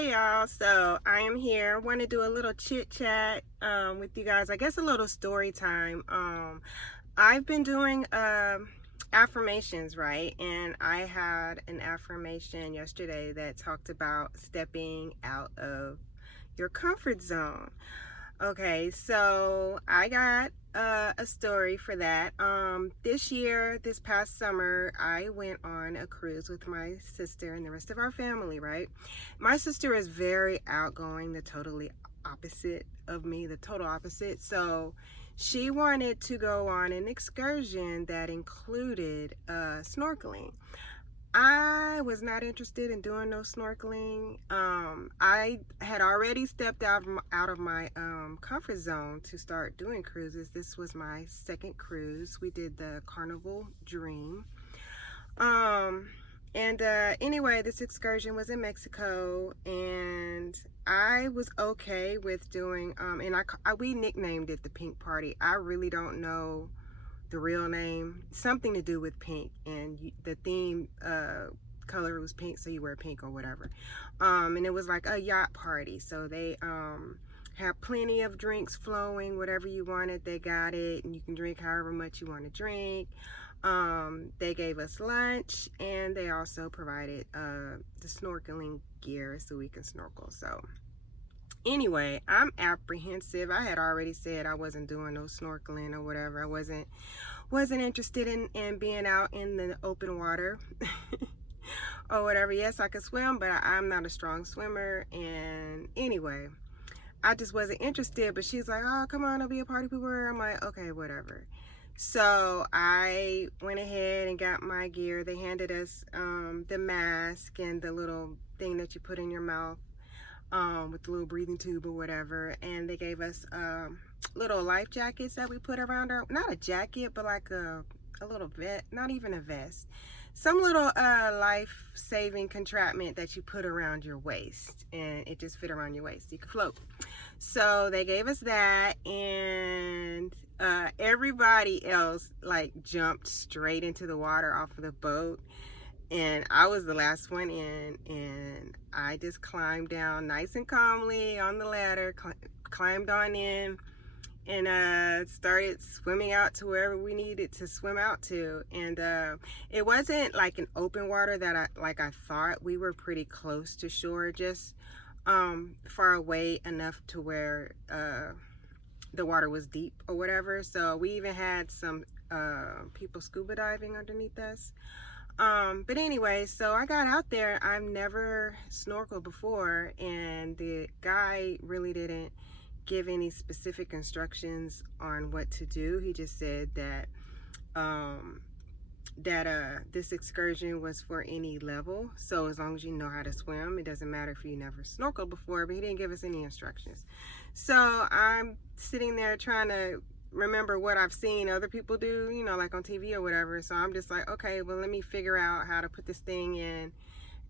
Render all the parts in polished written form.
Hey y'all, so I am here. Want to do a little chit chat with you guys. I guess a little story time. I've been doing affirmations, right? And I had an affirmation yesterday that talked about stepping out of your comfort zone. Okay, so I got a story for that. This past summer, I went on a cruise with my sister and the rest of our family, right? My sister is very outgoing, the totally opposite of me, the total opposite. So she wanted to go on an excursion that included snorkeling. I was not interested in doing no snorkeling. I had already stepped out of my comfort zone to start doing cruises. This was my second cruise. We did the Carnival Dream. Um, anyway, this excursion was in Mexico, and I was okay with doing. We nicknamed it the Pink Party. I really don't know the real name, something to do with pink, and the theme color was pink, so you wear pink or whatever. And it was like a yacht party, so they have plenty of drinks flowing, whatever you wanted they got it, and you can drink however much you want to drink. They gave us lunch, and they also provided the snorkeling gear so we can snorkel. So anyway, I'm apprehensive. I had already said I wasn't doing no snorkeling or whatever. I wasn't interested in being out in the open water or whatever. Yes, I could swim, but I'm not a strong swimmer. And anyway, I just wasn't interested. But she's like, oh, come on, I'll be a party pooper. I'm like, okay, whatever. So I went ahead and got my gear. They handed us the mask and the little thing that you put in your mouth with the little breathing tube or whatever. And they gave us little life jackets that we put around our, not a jacket, but like a little vest, not even a vest, some little life-saving contraption that you put around your waist, and it just fit around your waist, you could float. So they gave us that, and everybody else like jumped straight into the water off of the boat, and I was the last one in, and I just climbed down nice and calmly on the ladder, climbed on in, and started swimming out to wherever we needed to swim out to. And it wasn't like an open water that I thought. We were pretty close to shore, just far away enough to where the water was deep or whatever. So we even had some people scuba diving underneath us. But anyway, so I got out there. I've never snorkeled before, and the guy really didn't give any specific instructions on what to do. He just said that this excursion was for any level, so as long as you know how to swim, it doesn't matter if you never snorkeled before. But he didn't give us any instructions. So I'm sitting there trying to remember what I've seen other people do, you know, like on TV or whatever. So I'm just like, okay, well, let me figure out how to put this thing in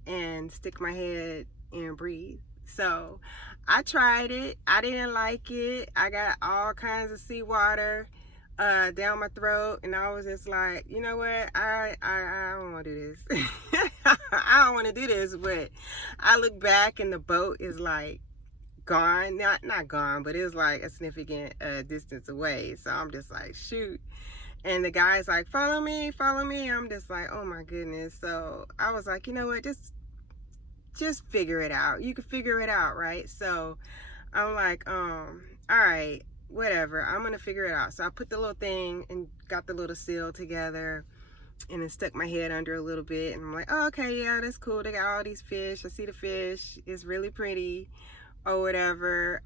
and stick my head and breathe. So I tried it. I didn't like it. I got all kinds of seawater down my throat, and I was just like, you know what, I don't want to do this. I don't want to do this. But I look back, and the boat is like gone, not gone, but it was like a significant distance away. So I'm just like, shoot. And the guy's like, follow me, follow me. I'm just like, oh my goodness. So I was like, you know what, just figure it out. You can figure it out, right? So I'm like, all right, whatever, I'm gonna figure it out. So I put the little thing and got the little seal together, and then stuck my head under a little bit, and I'm like, oh, okay, yeah, that's cool. They got all these fish. I see the fish. It's really pretty or whatever.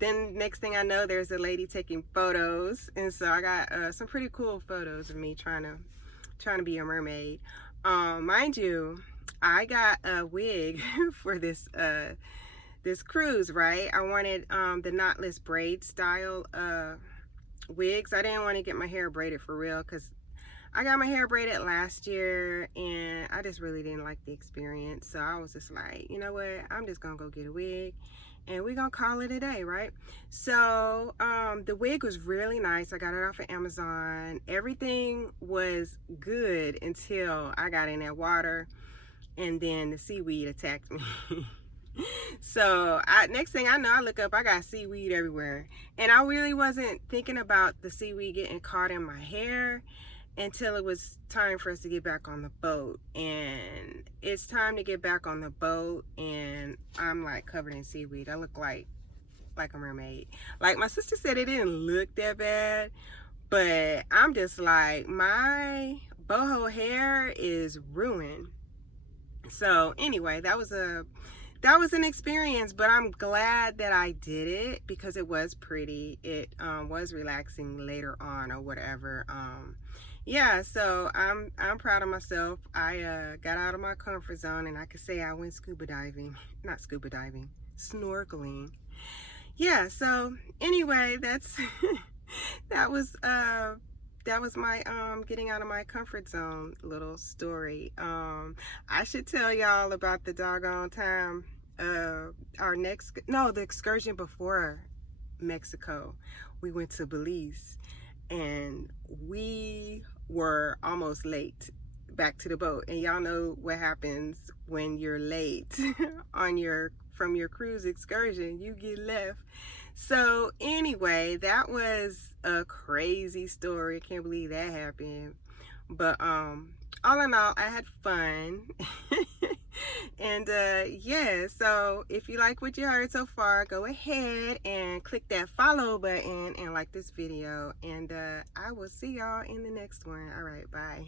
Then next thing I know, there's a lady taking photos, and so I got some pretty cool photos of me trying to be a mermaid. Mind you, I got a wig for this cruise, right? I wanted the knotless braid style wigs. I didn't want to get my hair braided for real, because I got my hair braided last year, and I just really didn't like the experience. So I was just like, you know what, I'm just gonna go get a wig, and we're gonna call it a day, right? So the wig was really nice. I got it off of Amazon. Everything was good until I got in that water, and then the seaweed attacked me. So next thing I know, I look up, I got seaweed everywhere. And I really wasn't thinking about the seaweed getting caught in my hair until it was time for us to get back on the boat. And it's time to get back on the boat, and I'm like covered in seaweed. I look like a mermaid. Like my sister said, it didn't look that bad, but I'm just like, my boho hair is ruined. So anyway, that was an experience, but I'm glad that I did it because it was pretty. It was relaxing later on or whatever. Yeah, so I'm proud of myself. I got out of my comfort zone, and I could say I went scuba diving. Not scuba diving, snorkeling. Yeah, so anyway, that's that was my getting out of my comfort zone little story. I should tell y'all about the doggone time the excursion before Mexico. We went to Belize, and we were almost late back to the boat. And y'all know what happens when you're late from your cruise excursion. You get left. So anyway, that was a crazy story. I can't believe that happened. But all in all, I had fun. And yeah, so if you like what you heard so far, go ahead and click that follow button and like this video. And I will see y'all in the next one. All right, bye.